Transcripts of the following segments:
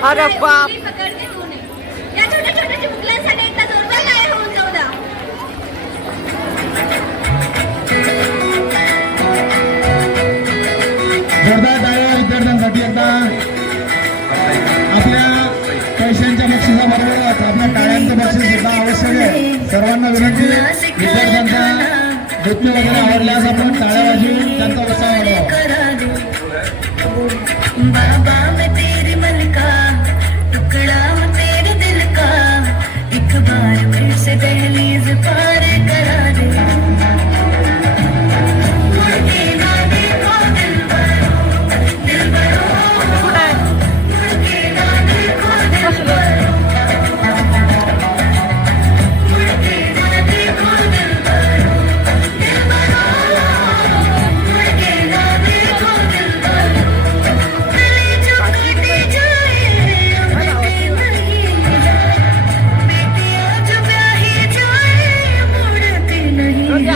अरे बाप. विद्यार्थ्यांसाठी आपल्या पैशांच्या आपल्या सुद्धा सर्वांना विनंती विद्यार्थ्यांचा नृत्य वगैरे आवडल्यास आपण टाळ्या वाजून त्यांचा उत्साह वाढवा.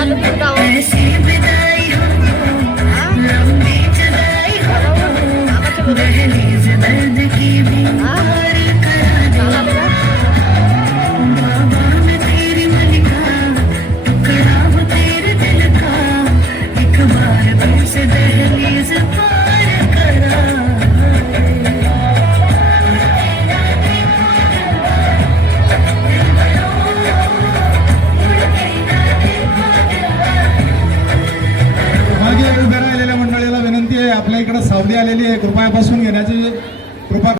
আলু आपल्या इकडं सावली आलेली आहे. कृपयापासून घेण्याची कृपा